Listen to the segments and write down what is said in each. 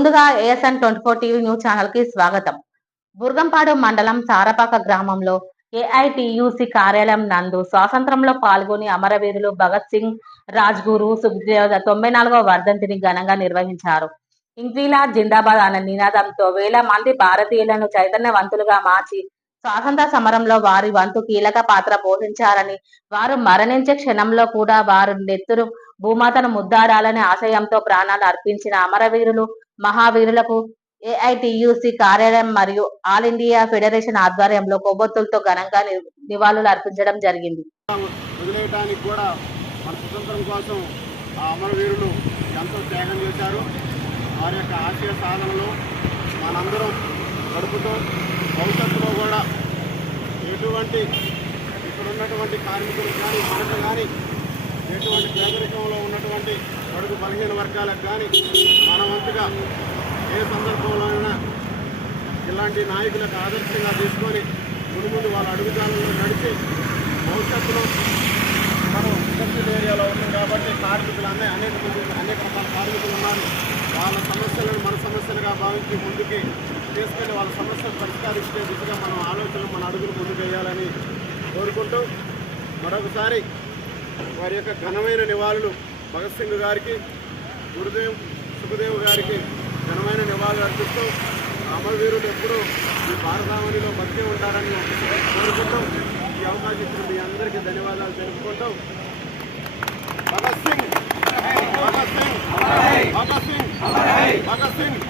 ముందుగా ASN24 TV news channel కి స్వాగతం. బుర్గంపాడు మండలం సారపాక గ్రామంలో AITUC కార్యాలయం నందు స్వాతంత్రంలో పాల్గొని అమరవీరులు భగత్ సింగ్, రాజ్గురు, సుఖ్దేవ్ 94వ వర్ధంతిని ఘనంగా నిర్వహించారు. ఇంక్విలాబ్ జిందాబాద్ అనే నినాదంతో వేల మంది భారతీయులను చైతన్యవంతులుగా మార్చి స్వాతంత్ర సమరంలో వారి వంతు కీలక పాత్ర పోషించారని, వారు మరణించే క్షణంలో కూడా వారు నెత్తురు భూమాతను ముద్దాడాలనే ఆశయంతో ప్రాణాలు అర్పించిన అమరవీరులు, మహావీరులకు AITUC కార్యాలయం మరియు ఆల్ ఇండియా ఫెడరేషన్ ఆధ్వర్యంలో కొవ్వొత్తులతో ఘనంగా నివాళులు అర్పించడం జరిగింది. వదిలేయడానికి కూడా మన స్వతంత్రం కోసం ఆ అమరవీరులు ఎంతో త్యాగం చేశారు. వారి యొక్క ఆశయ సాధనలో మనందరం గడుపుతూ భవిష్యత్తులో కూడా ఎటువంటి ఇక్కడ ఉన్నటువంటి కార్మికులకు కానీ మనకు కానీ ఎటువంటి పేదరికంలో ఉన్నటువంటి బడుగు బలహీన వర్గాలకు కానీ మన వంతుగా ఏ సందర్భంలోనైనా ఇలాంటి నాయకులకు ఆదర్శంగా తీసుకొని ముందు వాళ్ళ అడుగుజాలలో నడిచి భవిష్యత్తులో మనం ఇండస్ట్రియల్ ఏరియాలో ఉన్నాం కాబట్టి కార్మికులు అనేక రకాల కార్మికులు ఉన్నారు. వాళ్ళ సమస్యలను మన సమస్యలుగా భావించి ముందుకి తీసుకెళ్ళి వాళ్ళ సమస్యలు పరిష్కరించే దిశగా మనం ఆలోచనలు మన అడుగులు ముందుకు వేయాలని కోరుకుంటూ మరొకసారి వారి యొక్క ఘనమైన నివాళులు భగత్ సింగ్ గారికి, సుఖదేవ్ గారికి ఘనమైన నివాళులు అర్పిస్తూ అమరవీరులు ఎప్పుడూ ఈ భారతావనిలో బతికే ఉంటారని కోరుకుంటూ ఈ అవకాశం ఇచ్చిన మీ అందరికీ ధన్యవాదాలు తెలుపుకుంటూ భగత్ సింగ్ భగత్ సింగ్ భగత్ సింగ్ భగత్ సింగ్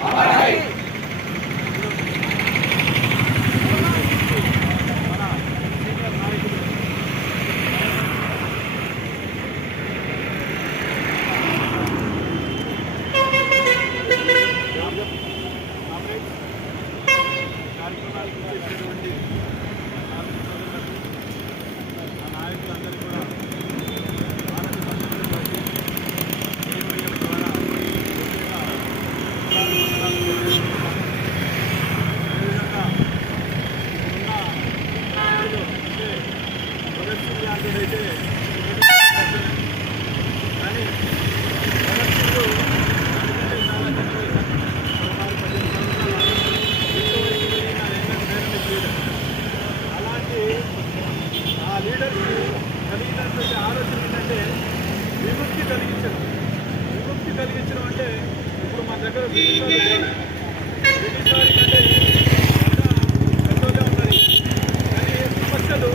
కార్యక్రమాలకు చేసినటువంటి నాయకులందరూ కూడా భారత కమ్యూనిస్ట్ పార్టీ ఏఎంఐఎం ద్వారా అదేవిధంగా ఉన్న నాయకులు అంటే భగత్ సింగ్ లాంటిది అయితే కానీ భగత్ సింగ్ దానికంటే చాలా అలాంటి ఆ లీడర్కి కలిగినటువంటి ఆలోచన ఏంటంటే విముక్తి కలిగించడం అంటే ఇప్పుడు మన దగ్గర బ్రిటిష్ వారి కంటే పెద్దగా ఉన్నది కానీ సమస్యలు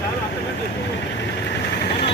చాలా అంతకంటే ఎక్కువ మనం